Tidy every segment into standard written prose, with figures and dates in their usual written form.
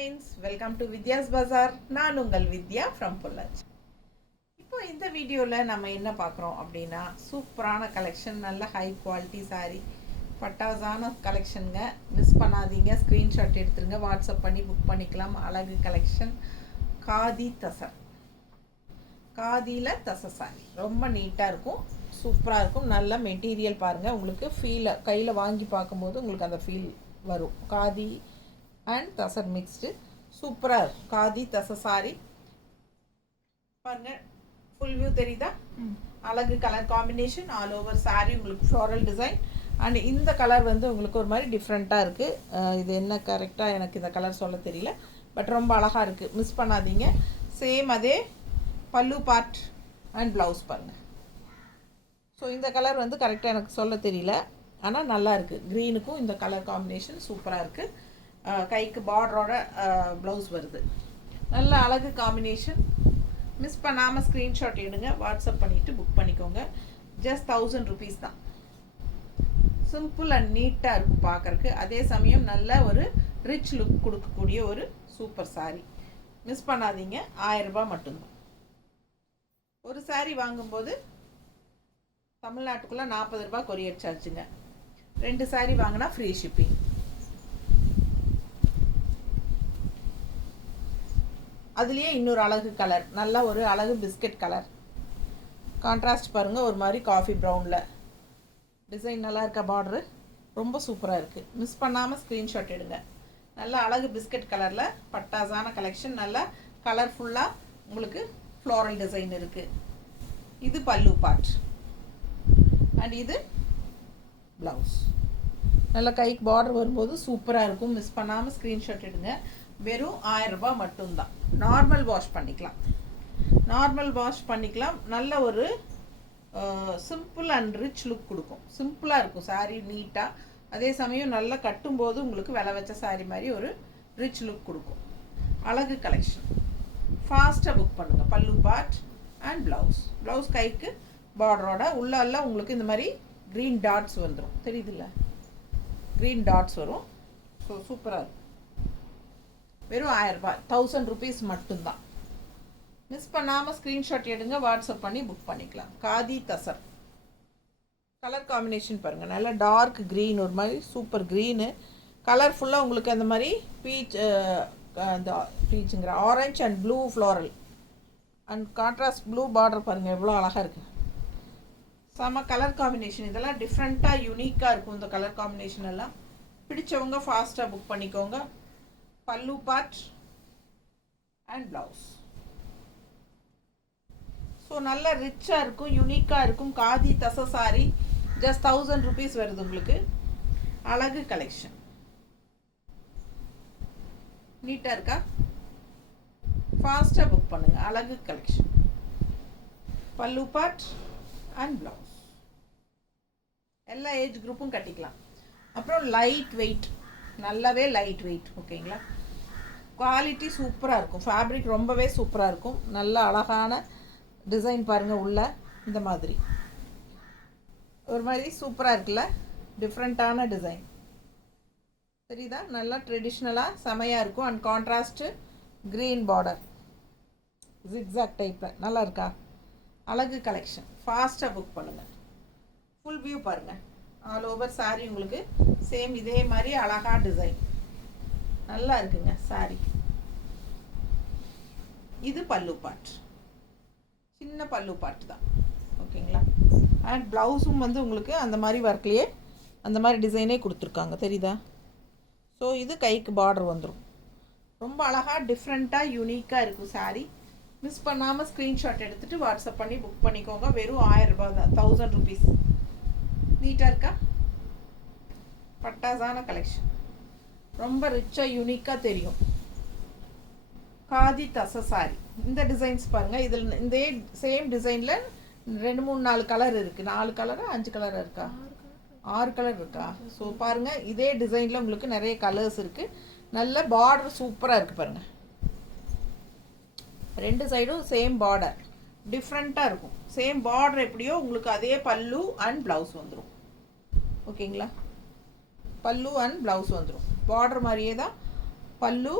Friends, welcome to Vidya's பஜார். நான் உங்கள் வித்யா from Pollachi. இப்போ இந்த வீடியோவில் நம்ம என்ன பார்க்குறோம் அப்படின்னா, சூப்பரான கலெக்ஷன், நல்ல ஹை குவாலிட்டி சாரீ, பட்டாசான கலெக்ஷனுங்க. மிஸ் பண்ணாதீங்க, ஸ்க்ரீன்ஷாட் எடுத்துருங்க, வாட்ஸ்அப் பண்ணி புக் பண்ணிக்கலாம். அழகு கலெக்ஷன், காதி தசர், காதியில் தசை சாரீ ரொம்ப நீட்டாக இருக்கும், சூப்பராக இருக்கும். நல்ல மெட்டீரியல் பாருங்கள், உங்களுக்கு ஃபீல் கையில் வாங்கி பார்க்கும்போது உங்களுக்கு அந்த ஃபீல் வரும். காதி அண்ட் தசர் மிக்ஸ்டு சூப்பராக இருக்கும். காதி தசை சாரி பாருங்க, ஃபுல் வியூ தெரியுதா? அழகு colour combination, all over sorry உங்களுக்கு ஃப்ளோரல் டிசைன். அண்ட் இந்த கலர் வந்து உங்களுக்கு ஒரு மாதிரி டிஃப்ரெண்ட்டாக இருக்குது. இது என்ன கரெக்டாக எனக்கு இந்த கலர் சொல்ல தெரியல, பட் ரொம்ப அழகாக இருக்குது, மிஸ் பண்ணாதீங்க. சேம் அதே பல்லு பார்ட் அண்ட் ப்ளவுஸ் பாருங்கள். ஸோ இந்த கலர் வந்து கரெக்டாக எனக்கு சொல்ல தெரியல, ஆனால் நல்லா இருக்குது. க்ரீனுக்கும் இந்த கலர் காம்பினேஷன் சூப்பராக இருக்குது. கைக்கு பார்டரோட ப்ளவுஸ் வருது. நல்ல அழகு காம்பினேஷன். மிஸ் பண்ணாமல் ஸ்க்ரீன்ஷாட் எடுங்க, வாட்ஸ்அப் பண்ணிவிட்டு புக் பண்ணிக்கோங்க. ஜஸ்ட் 1000 rupees தான். சிம்பிள் அண்ட் நீட்டாக இருக்கும் பார்க்குறக்கு, அதே சமயம் நல்ல ஒரு ரிச் லுக் கொடுக்கக்கூடிய ஒரு சூப்பர் சாரீ. மிஸ் பண்ணாதீங்க, 1000 ரூபாய் மட்டும்தான். ஒரு சாரீ வாங்கும்போது தமிழ்நாட்டுக்குள்ளே 40 ரூபாய் கொரியர் சார்ஜுங்க. 2 சாரீ வாங்கினா ஃப்ரீ ஷிப்பிங். அதுலேயே இன்னொரு அழகு கலர், நல்ல ஒரு அழகு பிஸ்கட் கலர், கான்ட்ராஸ்ட் பாருங்கள், ஒரு மாதிரி காஃபி ப்ரௌனில் டிசைன் நல்லா இருக்கா? பார்டரு ரொம்ப சூப்பராக இருக்குது. மிஸ் பண்ணாமல் ஸ்க்ரீன்ஷாட் எடுங்க. நல்ல அழகு பிஸ்கட் கலரில் பட்டாசான கலெக்ஷன், நல்லா கலர்ஃபுல்லாக உங்களுக்கு ஃப்ளோரல் டிசைன் இருக்குது. இது பல்லு பார்ட் அண்ட் இது ப்ளவுஸ். நல்லா கைக்கு பார்டர் வரும்போது சூப்பராக இருக்கும். மிஸ் பண்ணாமல் ஸ்க்ரீன்ஷாட் எடுங்க. வெறும் 1000 ரூபாய் மட்டும்தான். நார்மல் வாஷ் பண்ணிக்கலாம், நார்மல் வாஷ் பண்ணிக்கலாம். நல்ல ஒரு சிம்பிள் அண்ட் ரிச் லுக் கொடுக்கும். சிம்பிளாக இருக்கும் சாரீ, நீட்டாக. அதே சமயம் நல்லா கட்டும்போது உங்களுக்கு விலை வச்ச சாரீ மாதிரி ஒரு ரிச் லுக் கொடுக்கும். அழகு கலெக்ஷன். ஃபாஸ்ட்டாக புக் பண்ணுங்கள். பல்லு பார்ட் அண்ட் ப்ளவுஸ். ப்ளவுஸ் கைக்கு பார்டரோட உள்ளெல்லாம் உங்களுக்கு இந்த மாதிரி க்ரீன் டாட்ஸ் வந்துடும், தெரியுதுல்ல? க்ரீன் டாட்ஸ் வரும். ஸோ சூப்பராக இருக்கும். வெறும் 1000 ரூபாய், 1000 rupees மட்டும்தான். மிஸ் பண்ணாமல் ஸ்க்ரீன்ஷாட் எடுங்க, வாட்ஸ்அப் பண்ணி புக் பண்ணிக்கலாம். காதி தசர் கலர் காம்பினேஷன் பாருங்கள், நல்லா டார்க் க்ரீன், ஒரு மாதிரி சூப்பர் க்ரீனு. கலர்ஃபுல்லாக உங்களுக்கு அந்த மாதிரி பீச், அந்த பீச்சுங்கிற orange and blue floral and contrast blue border பாருங்கள், எவ்வளோ அழகாக இருக்குது. செம கலர் காம்பினேஷன். இதெல்லாம் டிஃப்ரெண்ட்டாக யூனிக்காக இருக்கும். இந்த கலர் காம்பினேஷன் எல்லாம் பிடிச்சவங்க ஃபாஸ்ட்டாக புக் பண்ணிக்கோங்க. பல்லு பார்ட் அண்ட் ப்ளவுஸ். ஸோ நல்ல ரிச்சாக இருக்கும், யூனிக்காக இருக்கும். காதி தசை சாரி ஜஸ்ட் 1000 rupees வருது உங்களுக்கு. அழகு கலெக்ஷன், நீட்டாக இருக்கா? ஃபாஸ்ட்டாக புக் பண்ணுங்கள். அழகு கலெக்ஷன், பல்லு பார்ட் அண்ட் ப்ளவுஸ். எல்லா ஏஜ் குரூப்பும் கட்டிக்கலாம். அப்புறம் லைட் வெயிட், நல்லாவே லைட் வெயிட், ஓகேங்களா? குவாலிட்டி சூப்பராக இருக்கும். ஃபேப்ரிக் ரொம்பவே சூப்பராக இருக்கும். நல்ல அழகான டிசைன் பாருங்கள், உள்ள இந்த மாதிரி ஒரு மாதிரி சூப்பராக இருக்குல்ல? டிஃப்ரெண்ட்டான டிசைன் தெரியுதா? நல்லா ட்ரெடிஷ்னலாக செமையாக இருக்கும். And contrast green border, zigzag டைப்பில் நல்லா இருக்கா? அழகு கலெக்ஷன். ஃபாஸ்ட்டாக புக் பண்ணுங்கள். ஃபுல் வியூ பாருங்கள், ஆல் ஓவர் சாரீ உங்களுக்கு சேம் இதே மாதிரி அழகாக டிசைன் நல்லா இருக்குங்க சாரீ. இது பல்லு பார்ட், சின்ன பல்லு பார்ட் தான், ஓகேங்களா? அண்ட் ப்ளவுஸும் வந்து உங்களுக்கு அந்த மாதிரி ஒர்க்லேயே அந்த மாதிரி டிசைனே கொடுத்துருக்காங்க, தெரியுதா? ஸோ இது கைக்கு பார்டர் வந்துடும். ரொம்ப அழகாக டிஃப்ரெண்ட்டாக யூனிக்காக இருக்கும் சாரீ. மிஸ் பண்ணாமல் ஸ்க்ரீன்ஷாட் எடுத்துகிட்டு வாட்ஸ்அப் பண்ணி புக் பண்ணிக்கோங்க. வெறும் 1000 ரூபாய் தான், 1000 rupees. நீட்டாக இருக்கா? பட்டாசான கலெக்ஷன், ரொம்ப ரிச்சாக யூனிக்காக தெரியும். காதி தசை சாரி. இந்த டிசைன்ஸ் பாருங்கள், இதில் இந்த சேம் டிசைனில் 2 3 4 கலர் இருக்குது. 4 கலரா 5 கலர் இருக்கா? 6 கலர் இருக்கா? ஸோ பாருங்கள், இதே டிசைனில் உங்களுக்கு நிறைய கலர்ஸ் இருக்குது. நல்ல பார்டர் சூப்பராக இருக்குது பாருங்கள். 2 சைடும் சேம் பார்டர், டிஃப்ரெண்ட்டாக இருக்கும். சேம் பார்டர் எப்படியோ உங்களுக்கு அதே பல்லு அண்ட் ப்ளவுஸ் வந்துடும், ஓகேங்களா? பல்லு அண்ட் ப்ளவுஸ் வந்துடும். பார்டர் மாதிரியே தான் பல்லு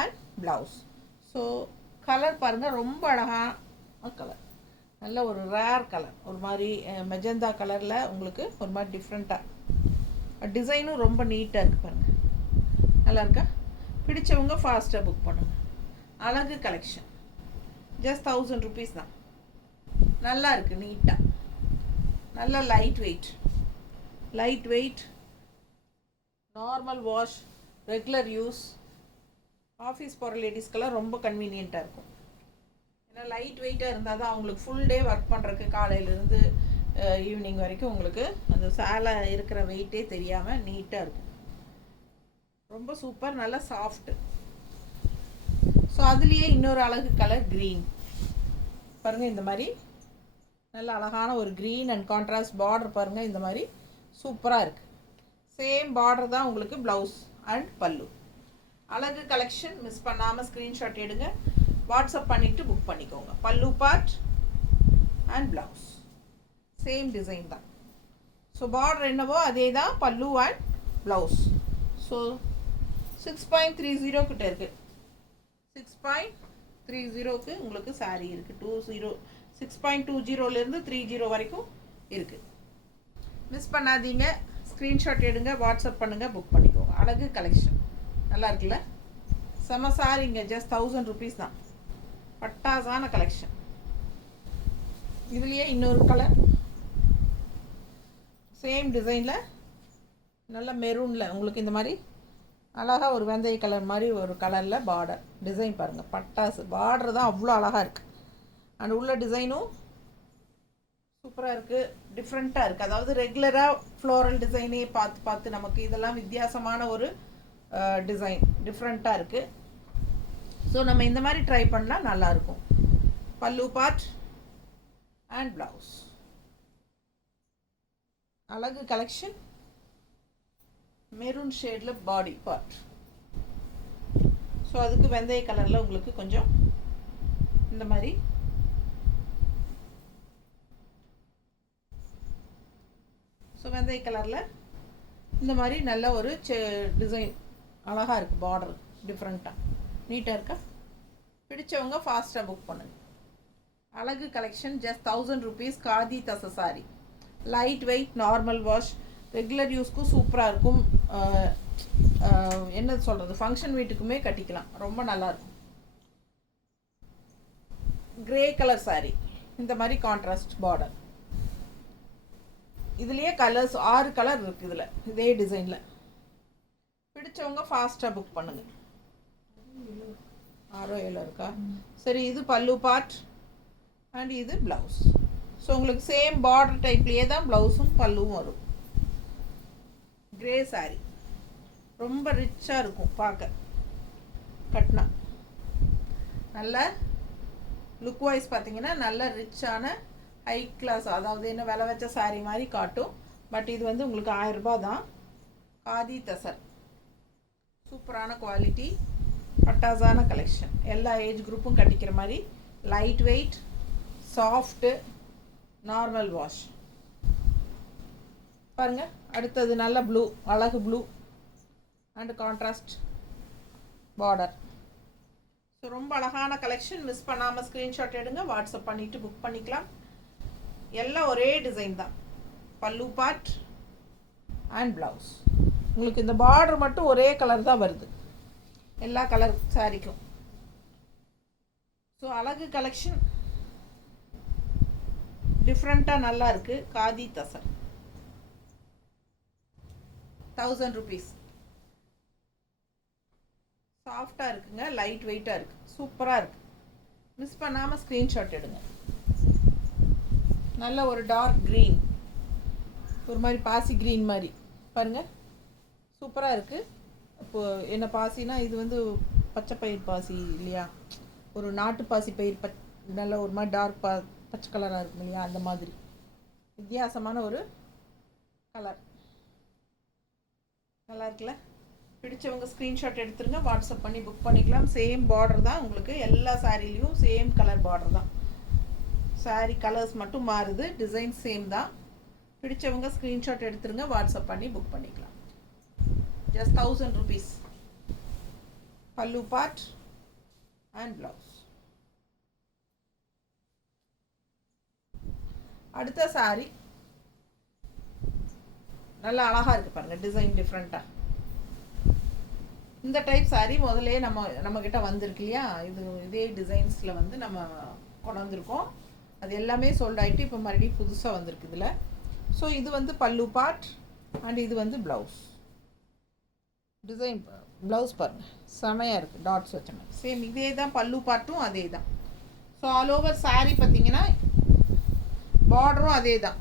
அண்ட் ப்ளவுஸ். ஸோ கலர் பாருங்கள், ரொம்ப அழகான கலர், நல்ல ஒரு ரேர் கலர், ஒரு மாதிரி மெஜந்தா கலரில் உங்களுக்கு ஒரு மாதிரி டிஃப்ரெண்ட்டாக, டிசைனும் ரொம்ப நீட்டாக இருக்குது பாருங்கள், நல்லா இருக்கா? பிடிச்சவங்க ஃபாஸ்ட்டாக புக் பண்ணுங்கள். அழகு கலெக்ஷன், ஜஸ்ட் 1000 rupees தான். நல்லா இருக்குது, நீட்டாக, நல்ல light weight, normal wash, regular use, office போகிற லேடிஸ்க்கெல்லாம் ரொம்ப கன்வீனியண்ட்டாக இருக்கும். ஏன்னா லைட் வெயிட்டாக இருந்தால் தான் அவங்களுக்கு ஃபுல் டே ஒர்க் பண்ணுறதுக்கு, காலையிலேருந்து ஈவினிங் வரைக்கும் உங்களுக்கு அந்த சேலை இருக்கிற வெயிட்டே தெரியாமல் நீட்டாக இருக்கும். ரொம்ப சூப்பர், நல்லா சாஃப்ட்டு. ஸோ அதுலேயே இன்னொரு அழகு கலர் க்ரீன் பாருங்கள், இந்த மாதிரி நல்ல அழகான ஒரு க்ரீன் அண்ட் கான்ட்ராஸ்ட் பார்டர் பாருங்கள், இந்த மாதிரி சூப்பராக இருக்குது. சேம் பார்டர் தான் உங்களுக்கு ப்ளவுஸ் அண்ட் பல்லு. அழகு கலெக்ஷன், மிஸ் பண்ணாமல் ஸ்க்ரீன்ஷாட் எடுங்க, வாட்ஸ்அப் பண்ணிவிட்டு புக் பண்ணிக்கோங்க. பல்லு part and blouse same design தான். ஸோ பார்டர் என்னவோ அதே தான் பல்லு அண்ட் ப்ளவுஸ். ஸோ 6.30 கிட்ட இருக்குது. 6.30க்கு உங்களுக்கு சாரீ இருக்குது. 6.20லேருந்து 30 வரைக்கும் இருக்குது. மிஸ் பண்ணாதீங்க, ஸ்க்ரீன்ஷாட் எடுங்க, வாட்ஸ்அப் பண்ணுங்கள், புக் பண்ணிக்கோங்க. அழகு கலெக்ஷன் நல்லா இருக்குல்ல? செம சாரிங்க, ஜஸ்ட் 1000 rupees தான். பட்டாசான கலெக்ஷன். இதுலேயே இன்னொரு கலர், சேம் டிசைனில் நல்ல மெரூனில் உங்களுக்கு இந்த மாதிரி அழகாக ஒரு வெந்தய கலர் மாதிரி ஒரு கலரில் பார்டர் டிசைன் பாருங்கள், பட்டாசு. பார்டர் தான் அவ்வளோ அழகாக இருக்குது. அண்ட் உள்ள டிசைனும் சூப்பராக இருக்குது, டிஃப்ரெண்ட்டாக இருக்குது. அதாவது ரெகுலராக ஃப்ளோரல் டிசைனே பார்த்து நமக்கு இதெல்லாம் வித்தியாசமான ஒரு டிசைன், டிஃப்ரெண்ட்டாக இருக்குது. ஸோ நம்ம இந்த மாதிரி ட்ரை பண்ணலாம், நல்லாயிருக்கும். பல்லு பார்ட் அண்ட் ப்ளவுஸ். அழகு கலெக்ஷன், மெரூன் ஷேடில் பாடி பார்ட். ஸோ அதுக்கு வெந்தய கலரில் உங்களுக்கு கொஞ்சம் இந்த மாதிரி வெந்தய கலரில் இந்த மாதிரி நல்ல ஒரு டிசைன் அழகாக இருக்குது. பார்டர் டிஃப்ரெண்ட்டாக நீட்டாக இருக்கா? பிடிச்சவங்க ஃபாஸ்ட்டாக புக் பண்ணுங்கள். அழகு collection, just 1000 rupees. Khadi tussar sari, light weight, normal wash, regular யூஸ்க்கும் சூப்பராக இருக்கும். என்ன சொல்கிறது, ஃபங்க்ஷன் வீட்டுக்குமே கட்டிக்கலாம், ரொம்ப நல்லாயிருக்கும். கிரே கலர் சாரி, இந்த மாதிரி கான்ட்ராஸ்ட் பார்டர். இதுலேயே கலர்ஸ் 6 கலர் இருக்குது இதில், இதே டிசைனில். பிடிச்சவங்க ஃபாஸ்ட்டாக புக் பண்ணுங்கள். 6 7 இருக்கா? சரி, இது பல்லு பார்ட் அண்ட் இது ப்ளவுஸ். ஸோ உங்களுக்கு சேம் பார்டர் டைப்லேயே தான் ப்ளவுஸும் பல்லுவும் வரும். கிரே சாரி, ரொம்ப ரிச்சாக இருக்கும் பார்க்க, கட்டினா நல்ல லுக் வைஸ் பார்த்தீங்கன்னா நல்ல ரிச்சான ஹை கிளாஸ், அதாவது என்ன விலை வச்ச சாரீ மாதிரி காட்டும். பட் இது வந்து உங்களுக்கு 1000 ரூபாய் தான். காதி தசர், சூப்பரான குவாலிட்டி, பட்டாசான கலெக்ஷன். எல்லா ஏஜ் குரூப்பும் கட்டிக்கிற மாதிரி light weight, soft, normal wash. பாருங்கள், அடுத்தது நல்ல ப்ளூ, அழகு blue and contrast border. So ரொம்ப அழகான கலெக்ஷன். மிஸ் பண்ணாமல் ஸ்க்ரீன்ஷாட் எடுங்க, வாட்ஸ்அப் பண்ணிவிட்டு புக் பண்ணிக்கலாம். எல்லாம் ஒரே டிசைன் தான். பல்லு பார்ட் அண்ட் ப்ளவுஸ். உங்களுக்கு இந்த பார்டர் மட்டும் ஒரே கலர் தான் வருது எல்லா கலர் சாரிக்கும். ஸோ அழகு கலெக்ஷன், டிஃப்ரெண்ட்டாக நல்லா இருக்குது. காதி தசர், 1000 rupees. சாஃப்டாக இருக்குங்க, லைட் வெயிட்டாக இருக்குது, சூப்பராக இருக்குது. மிஸ் பண்ணாமல் ஸ்க்ரீன்ஷாட் எடுங்க. நல்ல ஒரு டார்க் க்ரீன், ஒரு மாதிரி பாசி க்ரீன் மாதிரி பாருங்கள், சூப்பராக இருக்குது. இப்போது என்ன பாசினா, இது வந்து பச்சை பயிர் பாசி இல்லையா, ஒரு நாட்டு பாசி பயிர், நல்ல ஒரு மாதிரி டார்க் பச்சை கலராக இருக்கும் இல்லையா, அந்த மாதிரி வித்தியாசமான ஒரு கலர். நல்லா இருக்குல்ல? பிடிச்சவங்க ஸ்க்ரீன்ஷாட் எடுத்துருங்க, வாட்ஸ்அப் பண்ணி புக் பண்ணிக்கலாம். சேம் பார்டர் தான் உங்களுக்கு, எல்லா சாரிலையும் சேம் கலர் பார்டர் தான். சாரி கலர்ஸ் மட்டும் மாறுது, டிசைன் சேம் தான். பிடிச்சவங்க ஸ்க்ரீன்ஷாட் எடுத்துருங்க, வாட்ஸ்அப் பண்ணி புக் பண்ணிக்கலாம். Just 1000 rupees. பல்லு பார்ட் அண்ட் ப்ளவுஸ். அடுத்த சாரி நல்லா அழகாக இருக்குது பாருங்கள், டிசைன் டிஃப்ரெண்ட்டாக. இந்த டைப் சாரி முதல்ல நம்மக்கிட்ட வந்திருக்கு இல்லையா, இதே டிசைன்ஸில் வந்து நம்ம கொண்டு வந்திருக்கோம். அது எல்லாமே சோல்ட் ஆகிட்டு இப்போ மறுபடியும் புதுசாக வந்திருக்கு இதில். ஸோ இது வந்து பல்லு பார்ட் அண்ட் இது வந்து ப்ளவுஸ். டிசைன் ப்ளவுஸ் பாருங்கள் செமையாக இருக்குது, டாட்ஸ் வச்ச மாதிரி. சேம் இதே தான் பல்லு பார்ட்டும் அதே தான். ஸோ ஆல் ஓவர் சாரீ பார்த்தீங்கன்னா பார்டரும் அதே தான்.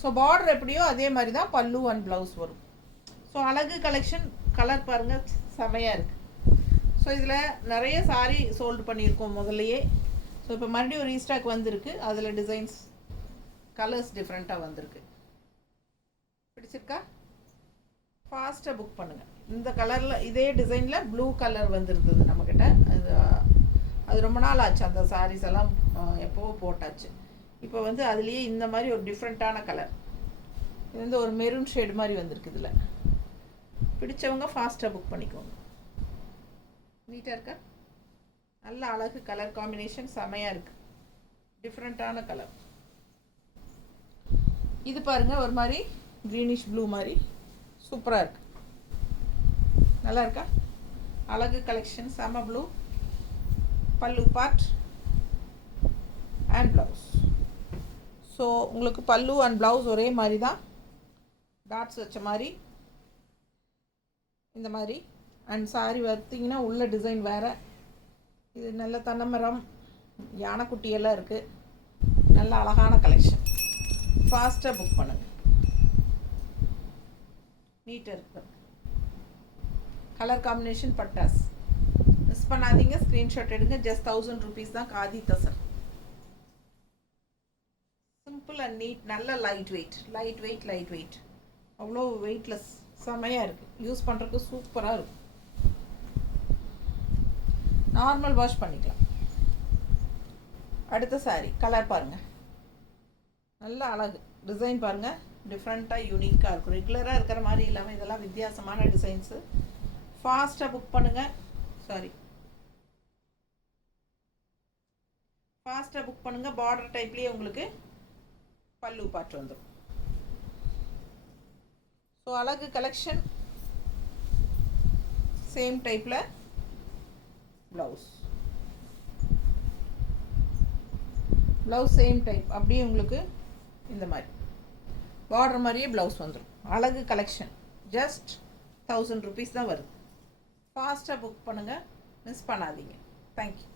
ஸோ பார்டர் எப்படியோ அதே மாதிரி தான் பல்லு அண்ட் ப்ளவுஸ் வரும். ஸோ அழகு கலெக்ஷன். கலர் பாருங்கள் செமையாக இருக்குது. ஸோ இதில் நிறைய சாரீ சோல்டு பண்ணியிருக்கோம் முதல்லையே. ஸோ இப்போ மறுபடியும் ரீஸ்டாக் வந்திருக்கு. அதில் டிசைன்ஸ் கலர்ஸ் டிஃப்ரெண்ட்டாக வந்திருக்கு. பிடிச்சிருக்கா? ஃபாஸ்ட்டாக புக் பண்ணுங்கள். இந்த கலரில் இதே டிசைனில் ப்ளூ கலர் வந்துருந்தது நம்மக்கிட்ட. அது ரொம்ப நாள் ஆச்சு, அந்த சாரீஸ் எல்லாம் எப்போவோ போட்டாச்சு. இப்போ வந்து அதுலேயே இந்த மாதிரி ஒரு டிஃப்ரெண்ட்டான கலர், இது வந்து ஒரு மெரூன் ஷேடு மாதிரி வந்திருக்கு. இதில் பிடிச்சவங்க ஃபாஸ்ட்டாக புக் பண்ணிக்கோங்க. நீட்டாக இருக்கா? நல்ல அழகு கலர் காம்பினேஷன் செமையாக இருக்குது, டிஃப்ரெண்ட்டான கலர். இது பாருங்கள் ஒரு மாதிரி க்ரீனிஷ் ப்ளூ மாதிரி சூப்பராக இருக்குது. நல்லா இருக்கா? அழகு கலெக்ஷன் செம ப்ளூ. பல்லு பார்ட் அண்ட் ப்ளவுஸ். ஸோ உங்களுக்கு பல்லு அண்ட் ப்ளவுஸ் ஒரே மாதிரி தான், டாட்ஸ் வச்ச மாதிரி இந்த மாதிரி. அண்ட் சாரி பார்த்தீங்கன்னா உள்ள டிசைன் வேறு. இது நல்ல தென்னைமரம் யானைக்குட்டியெல்லாம் இருக்குது. நல்ல அழகான கலெக்ஷன். ஃபாஸ்ட்டாக புக் பண்ணுங்கள். நீட்டாக இருக்குது. கலர் காம்பினேஷன் பட்டாஸ் மிஸ் பண்ணாதீங்க. ஸ்க்ரீன்ஷாட் எடுங்க. ஜஸ்ட் 1000 rupees தான் khadi tussar. Simple and neat. நல்ல லைட் வெயிட். அவ்வளோ வெயிட்லெஸ் செமையாக இருக்குது. யூஸ் பண்ணுறதுக்கு சூப்பராக இருக்கும். நார்மல் வாஷ் பண்ணிக்கலாம். அடுத்த சாரீ கலர் பாருங்கள், நல்ல அழகு. டிசைன் பாருங்கள் டிஃப்ரெண்ட்டாக யூனிக்காக இருக்கும். ரெகுலராக இருக்கிற மாதிரி இல்லாமல் இதெல்லாம் வித்தியாசமான டிசைன்ஸு. ஃபாஸ்ட்டாக புக் பண்ணுங்கள். ஃபாஸ்ட்டாக புக் பண்ணுங்கள். பார்டர் டைப்லேயே உங்களுக்கு பல்லு பார்ட் வந்துடும். ஸோ அழகு கலெக்ஷன். சேம் டைப்பில் ப்ளவுஸ் சேம் டைப். அப்படியே உங்களுக்கு இந்த மாதிரி பார்டர் மாதிரியே ப்ளவுஸ் வந்துடும். அழகு கலெக்ஷன். ஜஸ்ட் 1000 rupees தான் வருது. ஃபாஸ்ட்டாக புக் பண்ணுங்கள், மிஸ் பண்ணாதீங்க. தேங்க்யூ.